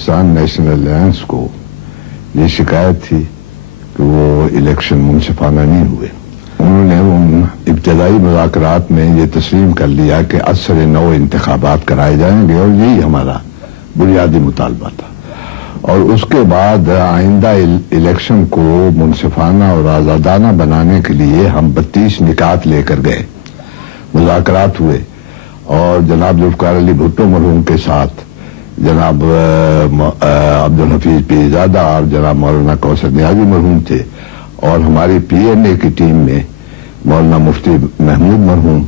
Pakistan national alliance کو یہ شکایت تھی کہ وہ الیکشن منصفانہ نہیں ہوئے. انہوں نے ان ابتدائی مذاکرات میں یہ تسلیم کر لیا کہ اثر نو انتخابات کرائے جائیں گے، اور یہی ہمارا بنیادی مطالبہ تھا. اور اس کے بعد آئندہ الیکشن کو منصفانہ اور آزادانہ بنانے کے لیے ہم 32 نکات لے کر گئے. مذاکرات ہوئے اور جناب ذوالفقار علی بھٹو مرحوم کے ساتھ جناب عبدالحفیظ پیرزادہ اور جناب مولانا کوثر نیازی مرحوم تھے، اور ہماری پی این اے کی ٹیم میں مولانا مفتی محمود مرحوم،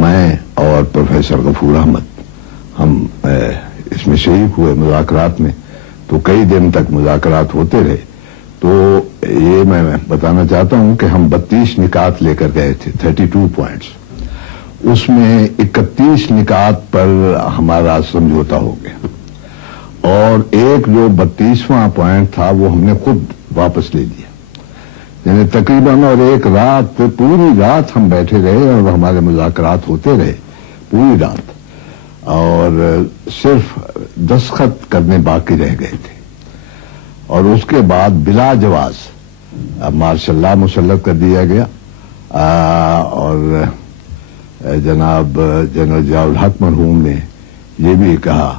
میں اور پروفیسر غفور احمد، ہم اس میں شریک ہوئے مذاکرات میں. تو کئی دن تک مذاکرات ہوتے رہے. تو یہ میں بتانا چاہتا ہوں کہ ہم 32 نکات لے کر گئے تھے، 32 پوائنٹس. اس میں 31 نکات پر ہمارا سمجھوتا ہو گیا، اور ایک جو 32واں پوائنٹ تھا وہ ہم نے خود واپس لے لیا. یعنی تقریباً اور ایک رات، پوری رات ہم بیٹھے رہے اور ہمارے مذاکرات ہوتے رہے پوری رات، اور صرف دستخط کرنے باقی رہ گئے تھے. اور اس کے بعد بلا جواز مارشل لا مسلط کر دیا گیا. اور جناب جنرل ضیاء الحق مرحوم نے یہ بھی کہا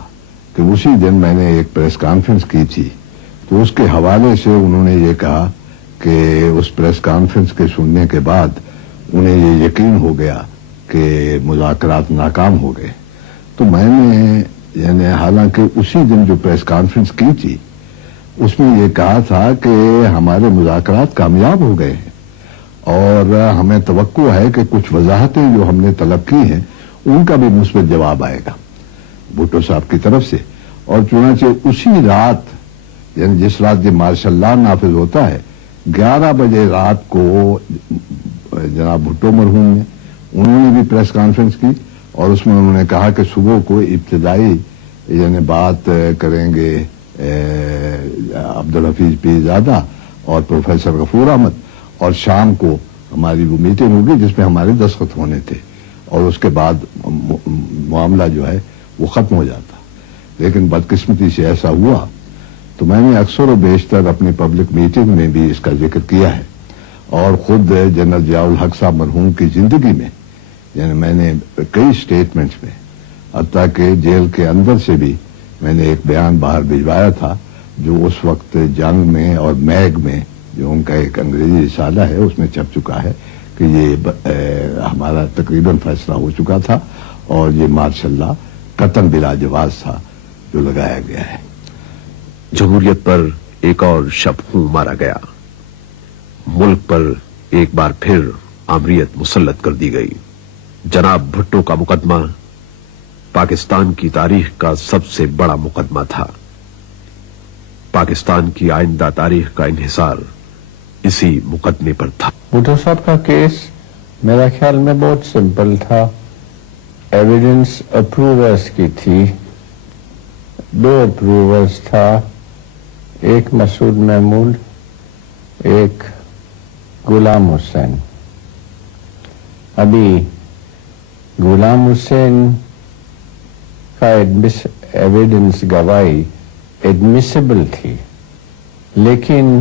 کہ اسی دن میں نے ایک پریس کانفرنس کی تھی، تو اس کے حوالے سے انہوں نے یہ کہا کہ اس پریس کانفرنس کے سننے کے بعد انہیں یہ یقین ہو گیا کہ مذاکرات ناکام ہو گئے. تو میں نے یعنی حالانکہ اسی دن جو پریس کانفرنس کی تھی اس میں یہ کہا تھا کہ ہمارے مذاکرات کامیاب ہو گئے ہیں، اور ہمیں توقع ہے کہ کچھ وضاحتیں جو ہم نے طلب کی ہیں ان کا بھی مثبت جواب آئے گا بھٹو صاحب کی طرف سے. اور چنانچہ اسی رات، یعنی جس رات یہ مارشل لا نافذ ہوتا ہے، 11 بجے رات کو جناب بھٹو مرحوم نے انہوں نے بھی پریس کانفرنس کی، اور اس میں انہوں نے کہا کہ صبح کو ابتدائی یعنی بات کریں گے عبدالحفیظ پیرزادہ اور پروفیسر غفور احمد، اور شام کو ہماری وہ میٹنگ ہوگی جس میں ہمارے دستخط ہونے تھے، اور اس کے بعد معاملہ جو ہے وہ ختم ہو جاتا. لیکن بدقسمتی سے ایسا ہوا. تو میں نے اکثر و بیشتر اپنی پبلک میٹنگ میں بھی اس کا ذکر کیا ہے، اور خود جنرل ضیاء الحق صاحب مرحوم کی زندگی میں یعنی میں نے کئی اسٹیٹمنٹس میں، حتیٰ کہ جیل کے اندر سے بھی میں نے ایک بیان باہر بھجوایا تھا جو اس وقت جنگ میں اور میگ میں جو ان کا ایک انگریزی رسالہ ہے اس میں چھپ چکا ہے کہ یہ ہمارا تقریباً فیصلہ ہو چکا تھا، اور یہ مارشل لا قطعاً بلا جواز تھا جو لگایا گیا ہے. جمہوریت پر ایک اور شب خوں مارا گیا. ملک پر ایک بار پھر آمریت مسلط کر دی گئی. جناب بھٹو کا مقدمہ پاکستان کی تاریخ کا سب سے بڑا مقدمہ تھا. پاکستان کی آئندہ تاریخ کا انحصار اسی مقدمے پر تھا. بھٹو صاحب کا کیس میرا خیال میں بہت سمپل تھا. ایویڈنس اپروورز کی تھی. 2 اپروورز تھا، ایک مسعود محمود، ایک غلام حسین. ابھی غلام حسین کا ایویڈنس گواہی ایڈمیسیبل تھی، لیکن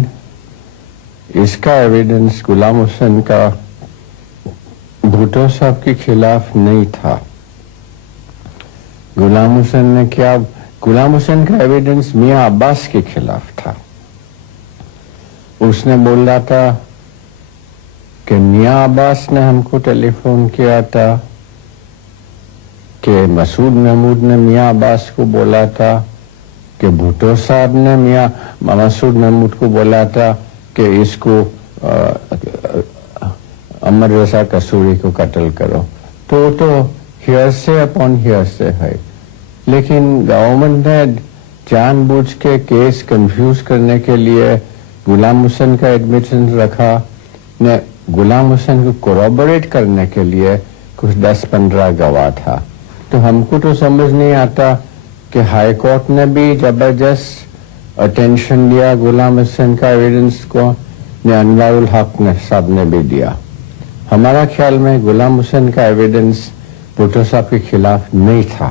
اس کا ایویڈنس غلام حسین کا بھٹو صاحب کے خلاف نہیں تھا. غلام حسین نے کیا، غلام حسین کا ایویڈنس میاں عباس کے خلاف تھا. اس نے بولا تھا کہ میاں عباس نے ہم کو ٹیلی فون کیا تھا، کہ مسعود محمود نے میاں عباس کو بولا تھا، کہ بھٹو صاحب نے میاں مسعود محمود کو بولا تھا کہ اس کو امر رضا قصوری کو قتل کرو. تو ہیئرسے اپون ہیئرسے ہے. لیکن گورنمنٹ نے جان بوجھ کے کیس کنفیوز کرنے کے لیے غلام حسین کا ایڈمیشن رکھا، نے غلام حسین کو کوروبریٹ کرنے کے لیے کچھ 10-15 گواہ تھا. تو ہم کو تو سمجھ نہیں آتا کہ ہائی کورٹ نے بھی زبردست اٹینشن دیا غلام حسین کا ایویڈنس کو، نے انوار الحق نے صاحب نے بھی دیا. ہمارا خیال میں غلام حسین کا ایویڈنس بھٹو صاحب کے خلاف نہیں تھا.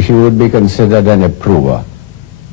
he would be considered an approver.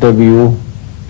the view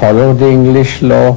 follow the English law,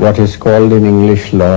what is called in English law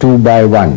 2/1।